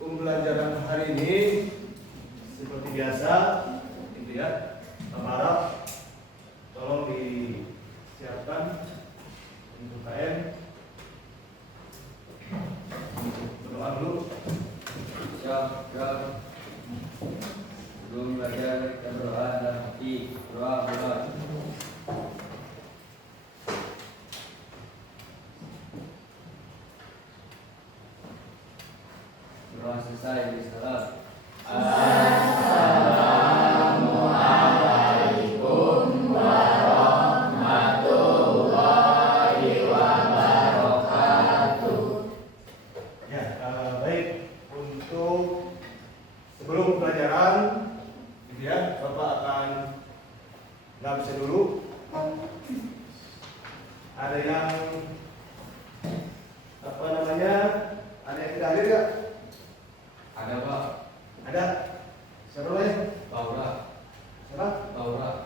pembelajaran hari ini seperti biasa, gitu ya. Pak Harap, tolong disiapkan untuk KM. Berdoa dulu. Ya. Sebelum belajar kita berdoa dalam hati. Berdoa. Berdoa selesai di salat. Assalamualaikum warahmatullahi wabarakatuh. Ya, baik. Untuk sebelum pelajaran, gitu ya, Bapak akan nggak bisa dulu. Ada yang ada yang tidak hadir nggak? Ada Pak. Ada. Siapa namanya? Laura. Siapa?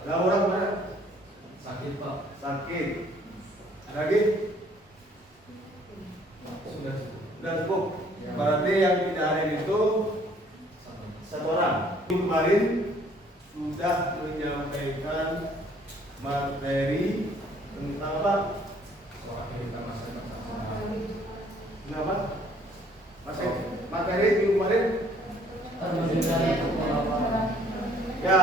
Laura. Mana? Sakit Pak. Sakit. Ada lagi? Sudah cukup. Berarti yang tidak hadir itu satu orang. Kemarin sudah menyampaikan materi tentang apa? Kenapa? Materi minggu kemarin? Ya,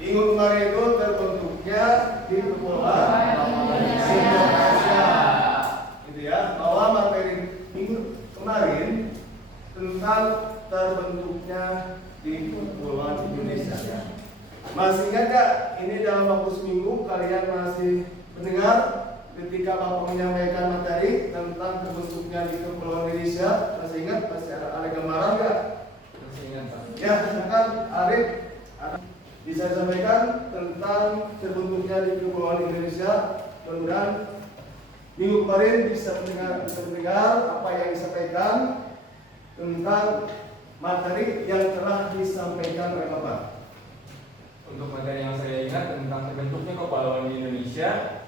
minggu kemarin itu terbentuknya di Kepulauan Indonesia, gitu ya. Bahwa materi minggu kemarin tentang terbentuknya di Kepulauan Indonesia. Masih ingat gak? Ini dalam waktu seminggu kalian masih mendengar ketika Bapak menyampaikan materi tentang terbentuknya di Kepulauan Indonesia. Masih ingat? Masih ada gambaran gak? Masih ingat Pak. Ya, silakan Arif bisa sampaikan tentang terbentuknya di Kepulauan Indonesia. Mudah-mudahan minggu kemarin bisa mendengar apa yang disampaikan tentang materi yang telah disampaikan oleh Bapak. Untuk materi yang saya ingat tentang terbentuknya Kepulauan Indonesia,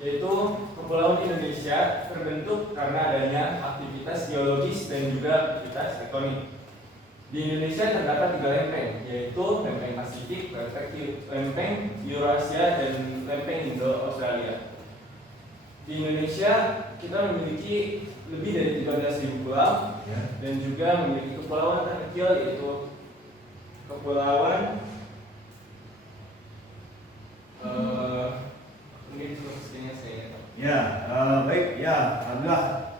yaitu Kepulauan Indonesia terbentuk karena adanya aktivitas geologis dan juga aktivitas tektonik. Di Indonesia terdapat 3 lempeng, yaitu lempeng Pasifik, lempeng Eurasia, dan lempeng Indo-Australia. Di Indonesia kita memiliki lebih dari 13.000 pulau dan juga memiliki kepulauan terkecil, yaitu Kepulauan mungkin sepertinya saya. Ya, baik ya, alhamdulillah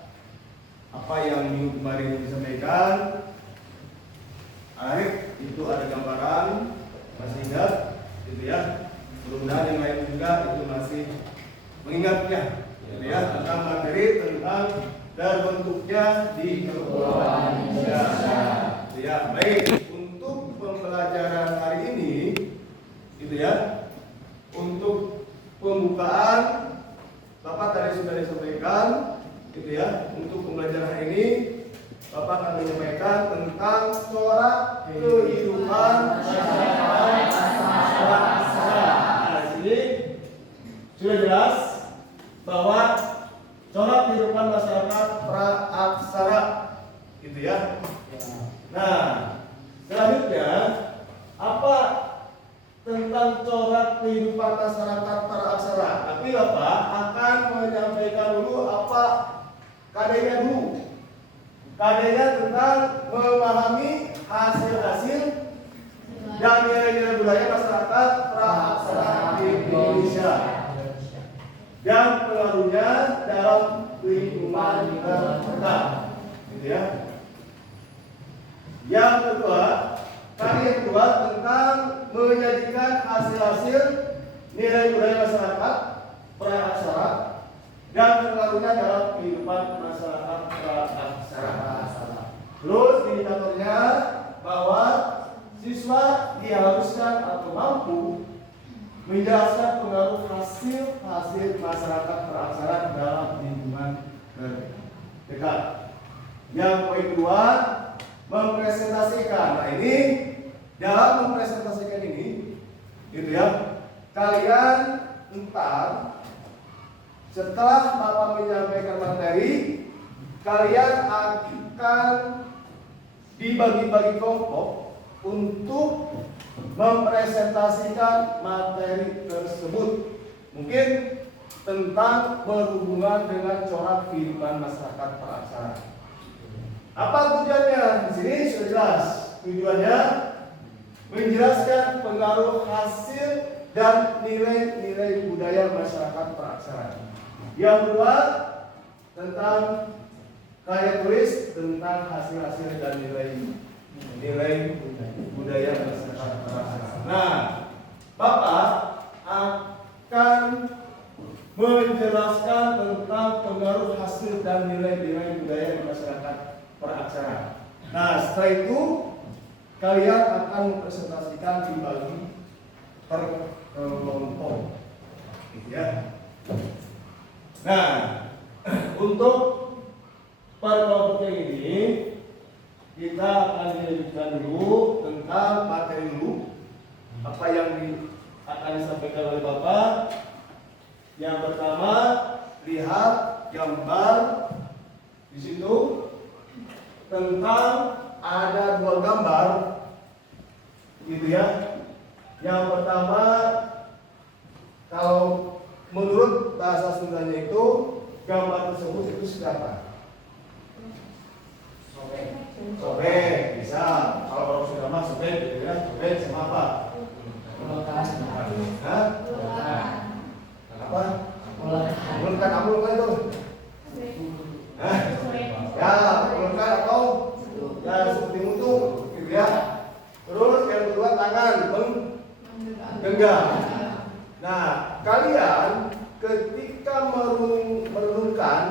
apa yang minggu kemarin disampaikan. Arif itu ada gambaran, masih ingat, gitu ya. Mudah-mudahan yang lain juga itu masih mengingatnya, gitu ya, tentang materi tentang terbentuknya di Kepulauan Indonesia. Gitu ya, baik. Untuk pembelajaran hari ini, gitu ya, untuk pembukaan Bapak tadi sudah disampaikan, gitu ya. Untuk pembelajaran hari ini Bapak akan menyampaikan tentang corak kehidupan masyarakat. Nah, di sini sudah jelas bahwa corak kehidupan masyarakat praaksara, gitu ya. Nah, selanjutnya apa tentang corak kehidupan masyarakat praaksara? Tapi Bapak akan menyampaikan dulu apa KD-nya dulu. KD-nya tentang memahami hasil-hasil dan nilai-nilai budaya masyarakat praaksara di Indonesia dan pengaruhnya dalam lingkungan kita, gitu ya. Yang kedua, tentang menyajikan hasil-hasil nilai budaya masyarakat praaksara dan pengaruhnya dalam kehidupan masyarakat praaksara. Terus indikatornya bahwa siswa diharuskan atau mampu menjelaskan pengaruh hasil masyarakat praaksara dalam lingkungan terdekat. Yang poin kedua, mempresentasikan. Nah, ini dalam mempresentasikan ini, gitu ya, kalian entar setelah Bapak menyampaikan materi, kalian akan dibagi-bagi kelompok untuk mempresentasikan materi tersebut. Mungkin tentang berhubungan dengan corak kehidupan masyarakat praksara. Apa tujuannya? Di sini sudah jelas. Tujuannya menjelaskan pengaruh hasil dan nilai-nilai budaya masyarakat praksara. Yang kedua, tentang karya tulis tentang hasil-hasil dan nilai budaya masyarakat praksara. Nah, Bapak akan menjelaskan tentang pengaruh hasil dan nilai-nilai budaya masyarakat praksara. Nah, setelah itu kalian akan presentasikan dibagi per kelompok, ya. Nah, untuk per kelompoknya ini kita akan menyebutkan dulu tentang materi dulu, apa yang akan disampaikan oleh Bapak. Yang pertama, lihat gambar di situ tentang ada 2 gambar, gitu ya. Yang pertama, kalau menurut bahasa Sundanya itu gambar tersebut itu siapa? Sobek, bisa. Kalau orang Sunda mah sobek, gitu ya. Sobek sama apa? Hah? Apa? Mulkan, amulkan itu. Hah? Ya, mulkan atau ya seperti itu, gitu ya. Terus yang kedua tangan menggenggam. Nah, kalian ketika merenungkan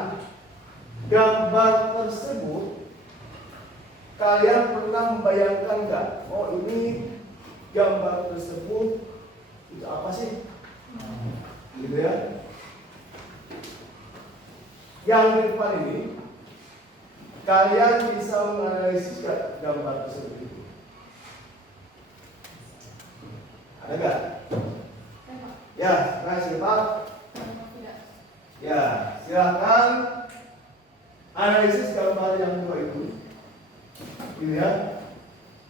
gambar tersebut, kalian pernah membayangkan nggak? Oh, ini gambar tersebut itu apa sih? Gitu ya. Yang di depan ini, kalian bisa menganalisis gak gambar tersebut itu? Ada nggak? Ya, nah silakan. Ya, silakan analisis gambar yang 2 itu, gitu ya,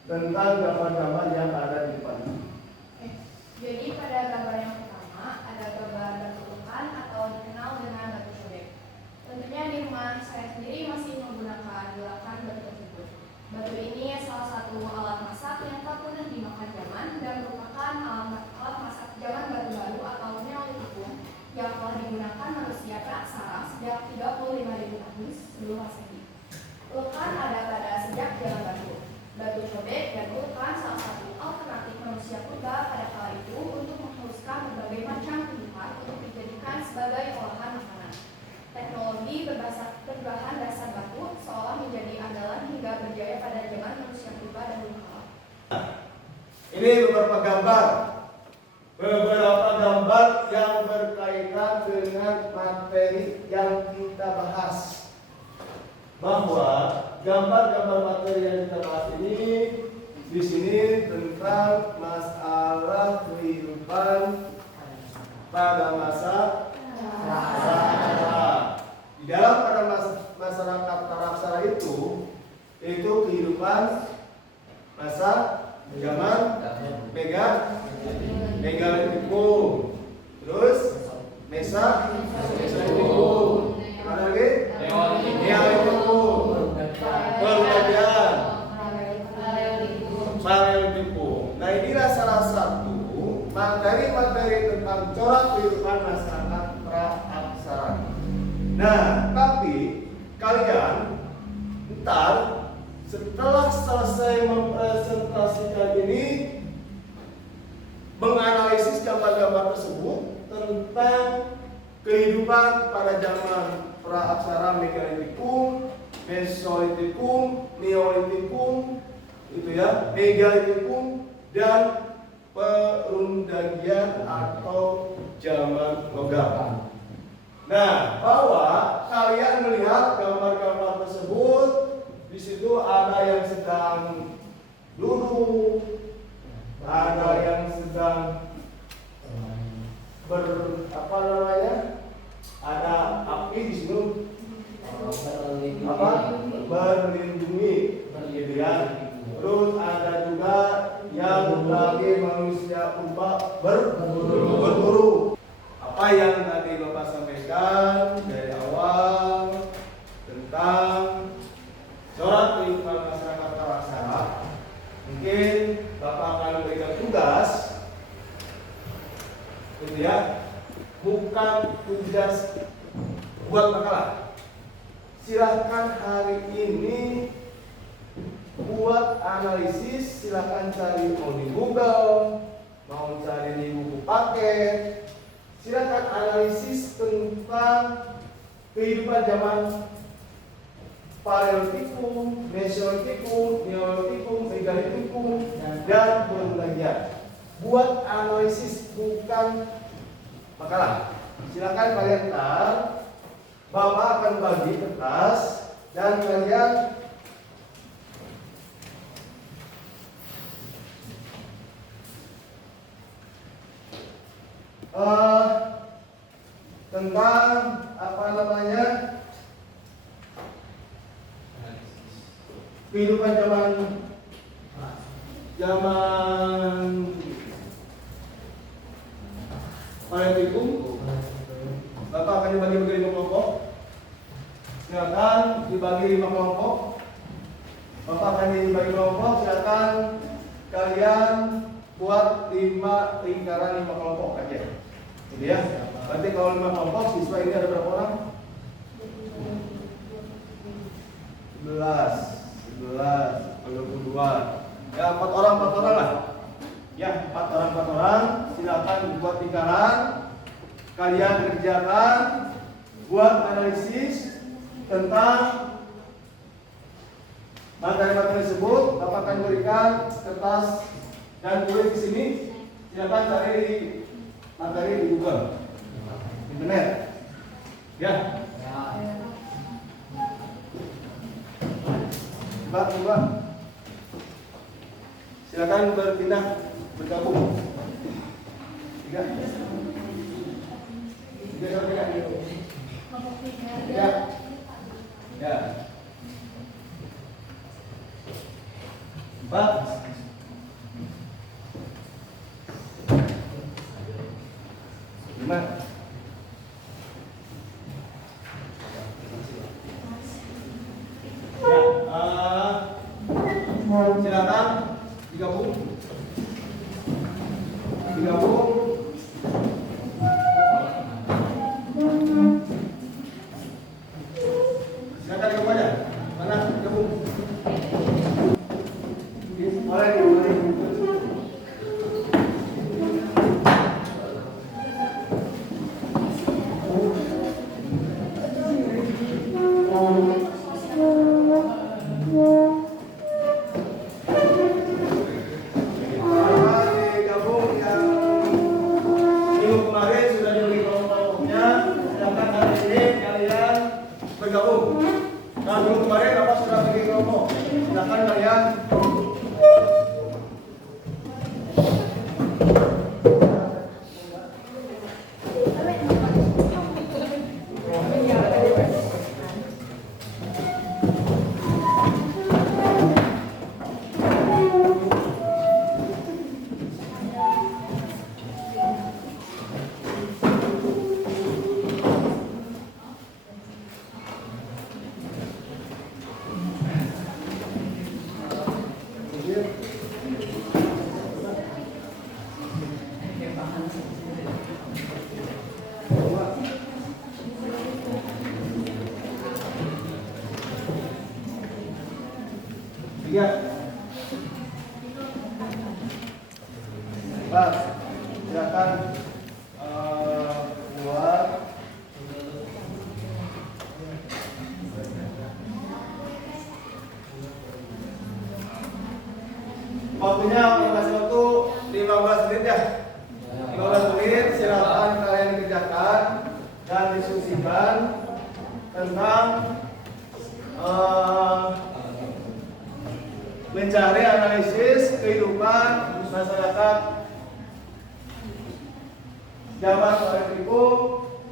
tentang gambar-gambar yang ada di depan. Jadi pada gambar yang pertama ada gambar batu lekan atau dikenal dengan batu sobek. Tentunya di rumah saya sendiri masih menggunakan bilakan batu tersebut. Batu ini salah satu alat masak yang tak pernah dimakan zaman dan merupakan alat masak zaman batu baru atau neolitikum yang telah digunakan manusia praksara sejak 35.000 tahun sebelum Masehi. Lekan ada pada sejak zaman batu. Batu sobek dan lekan salah satu alternatif manusia purba pada kala itu untuk menghaluskan berbagai macam tumbuhan untuk dijadikan sebagai olahan makanan. Teknologi berbahan dasar batu seolah menjadi andalan hingga berjaya pada zaman manusia purba dan kala. Ini beberapa gambar yang berkaitan dengan materi yang kita bahas. Bahwa gambar-gambar materi yang kita bahas ini di sini tentang masalah kehidupan pada masa praksara. Di dalam pada masyarakat praksara itu kehidupan masa zaman megalitikum, terus mesolitikum, mana lagi? Neolitikum, perdagangan, paleolitikum. Nah, inilah salah satu materi-materi tentang corak kehidupan masyarakat praksara. Nah, tapi kalian ntar setelah selesai mempresentasikan ini, menganalisis gambar-gambar tersebut tentang kehidupan pada zaman praaksara megalitikum, mesolitikum, neolitikum, itu ya, megalitikum dan perundagian atau zaman logam. Nah, bahwa kalian melihat gambar-gambar tersebut, di situ ada yang sedang duduk, ada yang sedang ada api di situ, berlindungi, gitu ya. lingkungan masyarakat Karawarsara, mungkin Bapak akan memberikan tugas, gitu ya, bukan tugas buat makalah. Silahkan hari ini buat analisis, silahkan cari mau di Google, mau cari di buku paket. Silahkan analisis tentang kehidupan zaman Paleolitikum, Mesolitikum, Neolitikum, Megalitikum, dan Perundangan. Buat analisis bukan makalah. Silakan kalian tar, Bapak akan bagi kertas dan kalian tentang apa namanya kehidupan zaman Paleolitikum. Bapak akan dibagi menjadi 5 kelompok. Silakan dibagi 5 kelompok. Bapak akan dibagi kelompok. Silakan kalian buat 5 lingkaran 5 kelompok aja. Gitu ya. Berarti kalau 5 kelompok, siswa ini ada berapa orang? 11, 22. Ya 4 orang lah. Ya 4 orang. Silakan buat lingkaran. Kalian kerjakan, buat analisis tentang materi-materi tersebut. Bapak akan berikan kertas dan tulis di sini. Silakan cari di materi di Google, internet. Ya. Coba. Silakan berpindah, bergabung. 3. Ya. 4. 5. Ya, silakan digabung. Silakan digabung aja. Mana gabung? Boleh. Bergabung. Nah, dulu kemarin Bapak sudah pergi kelompok. Silakan kalian. Tiga. Pak, silakan buat waktunya kasih waktu 15 menit ya. 15 menit silakan kalian kerjakan dan diskusikan tentang mencari analisis kehidupan masyarakat zaman Paleolitikum,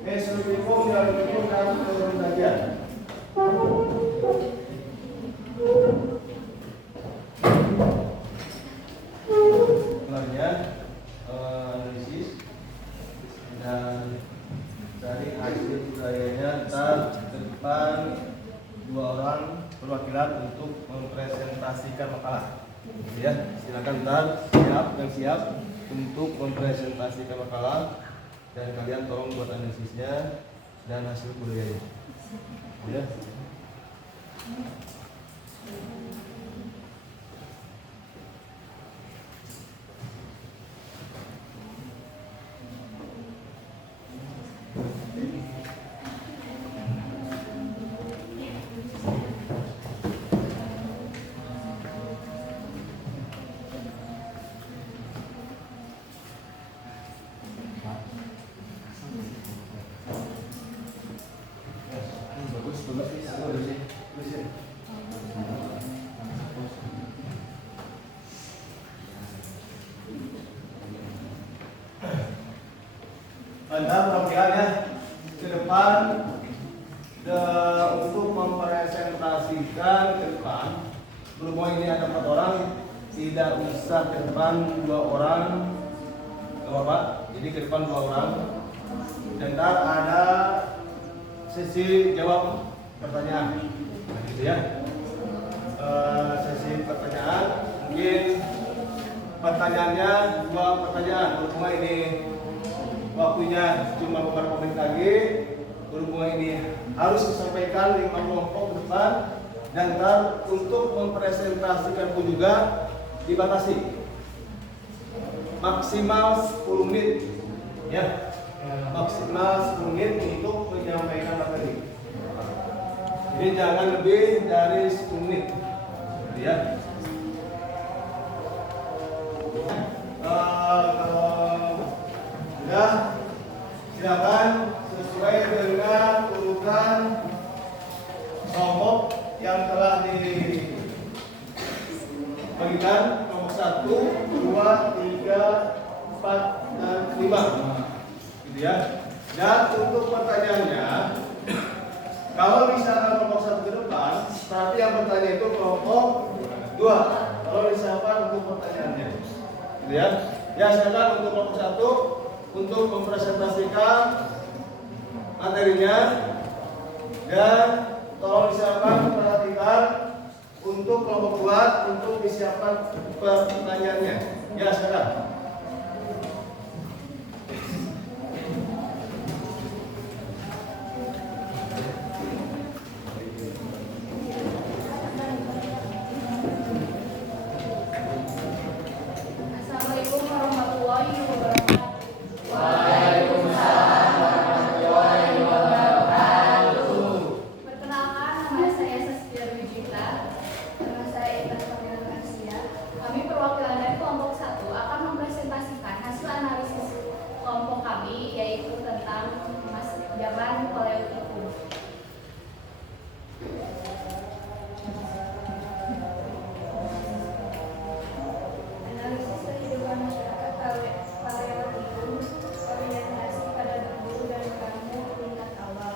Mesolitikum, Neolitikum, dan Perundangan. Sebenarnya analisis dan cari hasil budayanya ntar ke depan 2 orang perwakilan untuk mempresentasikan makalah. Ya, silakan ntar siap untuk mempresentasikan makalah dan kalian tolong buat analisisnya dan hasil budayanya. Ya. Anda perhatikan ya, ke depan untuk mempresentasikan ke depan. Berhubung ini ada 4 orang, tidak usah ke depan 2 orang, nggak apa-apa. Jadi ke depan 2 orang. Dan ntar ada sesi jawab pertanyaan, nah, gitu ya. Sesi pertanyaan, mungkin pertanyaannya 2 pertanyaan. Berhubung ini waktunya cuma beberapa menit lagi, berhubung ini harus disampaikan 5 kelompok ke depan, dan ntar untuk mempresentasikan pun juga dibatasi maksimal 10 menit ya, maksimal 10 menit untuk menyampaikan materi. Jadi jangan lebih dari 10 menit ya. Sudah, silakan sesuai dengan urutan kelompok yang telah dibagikan, kelompok 1, 2, 3, 4, dan 5, gitu ya. Dan untuk pertanyaannya, kalau misalkan kelompok 1 ke depan, berarti yang bertanya itu kelompok 2. Kalau disiapkan untuk pertanyaannya, gitu ya. Ya, silakan untuk kelompok 1 untuk mempresentasikan materinya, dan tolong disiapkan perhatikan untuk kelompok 2 untuk disiapkan pertanyaannya. Ya, silakan. Assalamualaikum warahmatullahi wabarakatuh. Perkenalkan, nama saya Saskia Wijita. Nama saya Intan Fadila Garcia. Kami perwakilan dari kelompok 1 akan mempresentasikan hasil analisis kelompok kami, yaitu tentang zaman Paleolitikum. Analisis kehidupan masyarakat Paleolitikum orientasi pada berburu dan bertemu tingkat awal.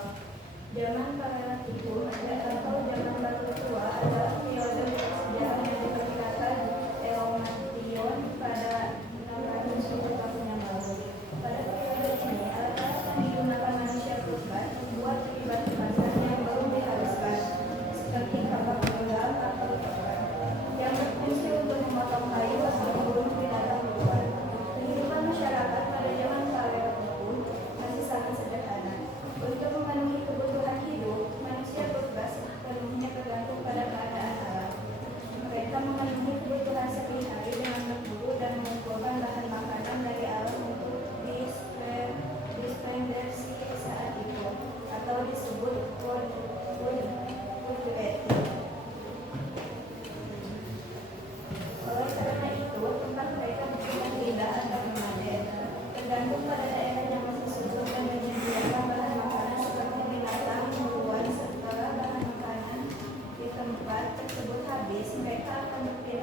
Zaman Paleolitikum atau zaman Batu Tua adalah periode sejarah yang diperkirakan Eonation pada 600 tahun yang lalu. Pada periode ini, alat-alat yang digunakan manusia purba membuat batu basah yang belum dihaluskan, seperti kapak penggal atau topeng, yang berfungsi untuk memotong kayu atau membunuh binatang luar. Kehidupan masyarakat pada zaman Paleolitikum masih sangat sederhana. Untuk memenuhi kebutuhan hidup, manusia purba sepenuhnya tergantung pada keadaan alam. Mereka memenuhi kebutuhan sehari-hari dengan berburu dan mengumpulkan bahan makanan dari alam untuk dispendersi saat itu, atau disebut food eating. Oleh karena itu, tempat mereka berpindah pindah antar nomaden, tergantung pada daerah yang masih subur dan menyediakan bahan makanan seperti binatang, tumbuhan. Setelah bahan makanan di tempat tersebut habis, mereka akan berpindah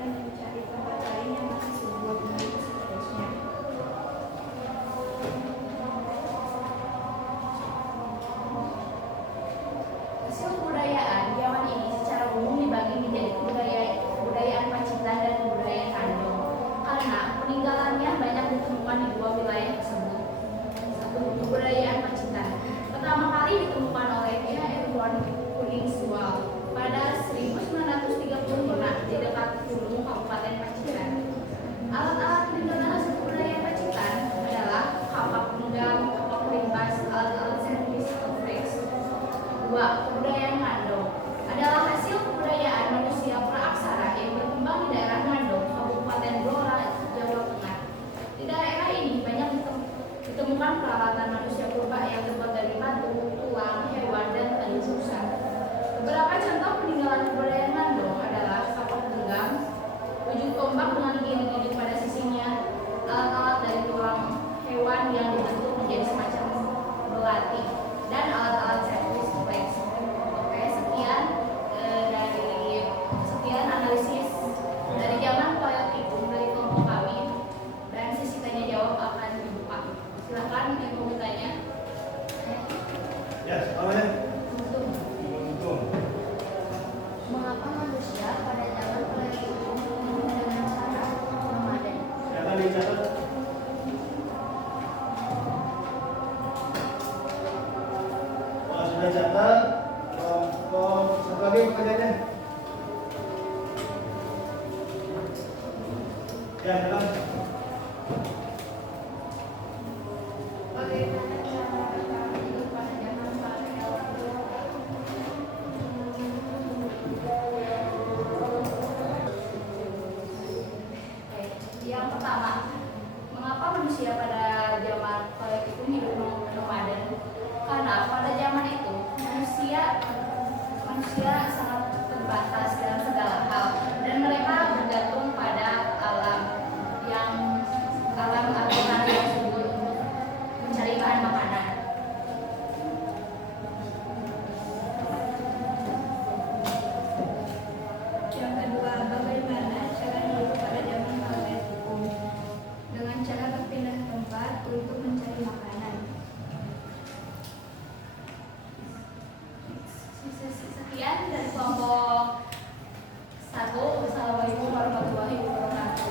Ya, adalah Bagaimana cara bertahan hidup pada zaman patriarki? Yang pertama, mengapa manusia pada zaman paleolitikum hidup nomaden? Karena pada zaman itu manusia sangat terbatas dalam segala hal dan mereka bergantung pada alam atau tanah yang subur untuk mencari bahan makanan. Yang kedua, bagaimana cara hidup pada zaman paleolitikum? Dengan cara berpindah tempat untuk mencari makanan. Sekian dari kelompok 1. Wassalamualaikum warahmatullahi wabarakatuh.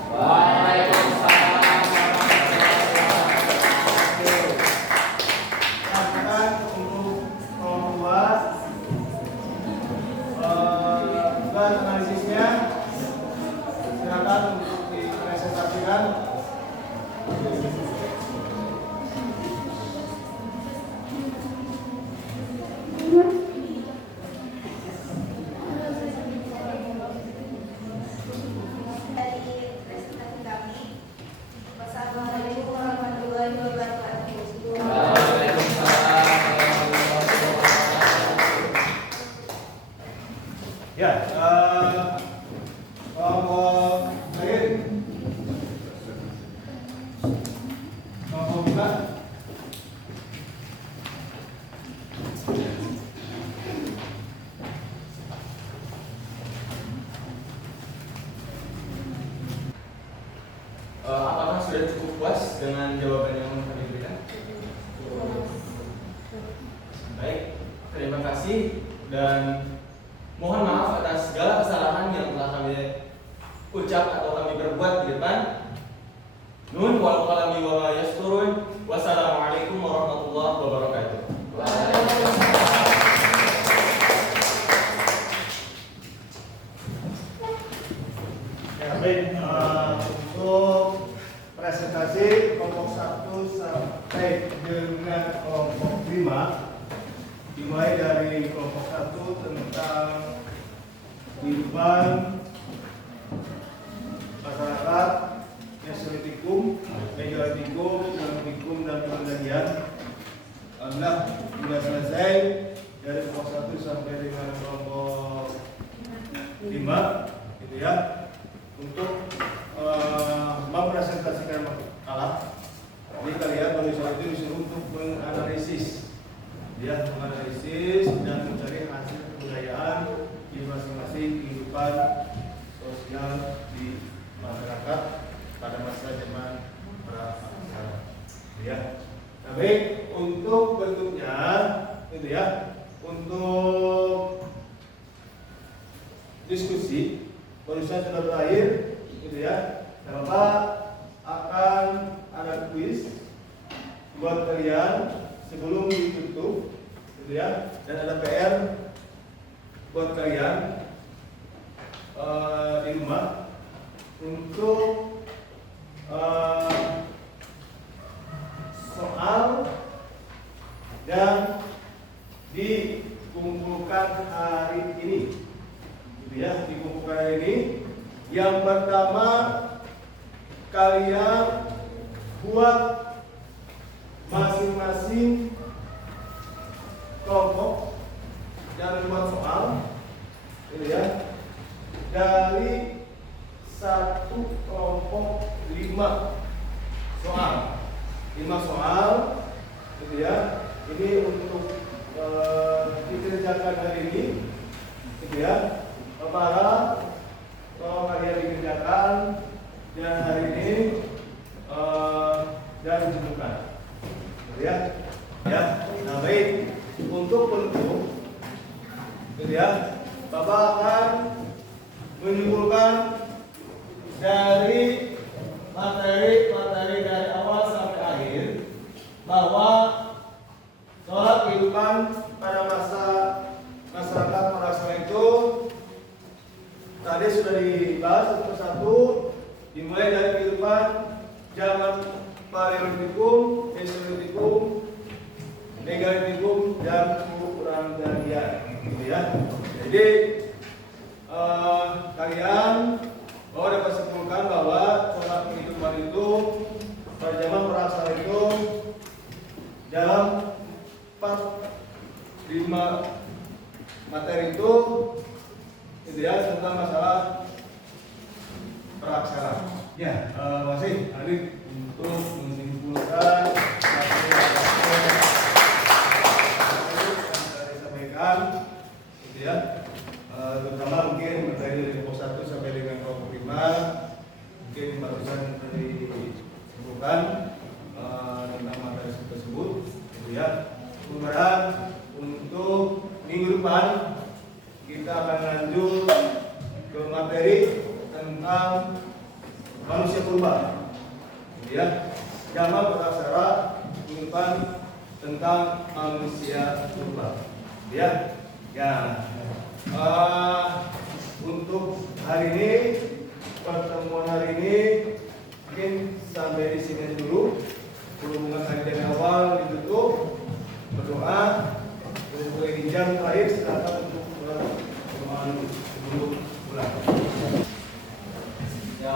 Silakan untuk kelompok 2 buat analisisnya. Silakan untuk dipresentasikan. Dari presentasi kami, wassalamualaikum warahmatullahi wabarakatuh. Ya, kelompok lain, kelompok 2. Apakah sudah cukup puas dengan jawaban yang kami berikan? Baik, terima kasih dan mohon maaf atas segala kesalahan yang telah kami ucap atau kami berbuat di depan. Nun wal qalami wa ma yasturun. Wassalamualaikum warahmatullahi wabarakatuh. Ya, baik. Untuk presentasi kelompok 1 sampai dengan kelompok 5, dimulai dari kelompok 1 tentang kehidupan masyarakat, mesolitikum, neolitikum, dan pengendalian. Alhamdulillah sudah selesai dari kelompok 1 sampai dengan kelompok 5, gitu ya. Untuk mempresentasikan makalah, jadi kalian manusia itu disuruh untuk menganalisis, menganalisis dan mencari hasil kebudayaan di masing-masing kehidupan sosial di masyarakat pada masa zaman pra-sejarah. Ya. Nah, baik, untuk bentuknya, gitu ya, untuk diskusi barusan sudah berakhir, gitu ya. Dan Bapak akan ada kuis buat kalian sebelum ditutup, gitu ya. Dan ada PR buat kalian di rumah untuk soal yang dikumpulkan hari ini, gitu ya, dikumpulkan hari ini. Yang pertama, kalian buat masing-masing kelompok yang membuat soal, gitu ya, dari satu kelompok 5 soal, 5 soal, gitu ya. Ini untuk dikerjakan hari ini, gitu ya. Para kalau kalian dikerjakan dan hari ini dan ditentukan, gitu ya. Ya, nah baik, untuk bentuk, gitu ya, Bapak akan menyimpulkan dari materi dari awal sampai akhir bahwa soal kehidupan pada masa masyarakat Maraksana itu tadi sudah dibahas satu persatu dimulai dari kehidupan zaman Paleolitikum, Mesolitikum, Megalitikum, dan Uranggaria, gitu ya. Jadi kalian dapat simpulkan bahwa corak kehidupan itu pada zaman praksara itu dalam 4-5 materi itu, gitu ya, tentang masalah praksara. Ya, masih Alif untuk menyimpulkan materi yang disampaikan, gitu ya. Terutama mungkin materi dari kelompok 1 sampai dengan kelompok 5 mungkin barusan disimpulkan tentang materi tersebut, gitu ya. Kemudian untuk minggu depan kita akan lanjut ke materi tentang manusia purba, gitu ya. Zaman praksara minggu depan tentang manusia purba, gitu ya. Ya. Untuk hari ini, pertemuan hari ini mungkin sampai di sini dulu. Berhubungan kajian awal ditutup, berdoa, untuk izin terakhir silakan untuk berdoa sebelum pulang. Ya.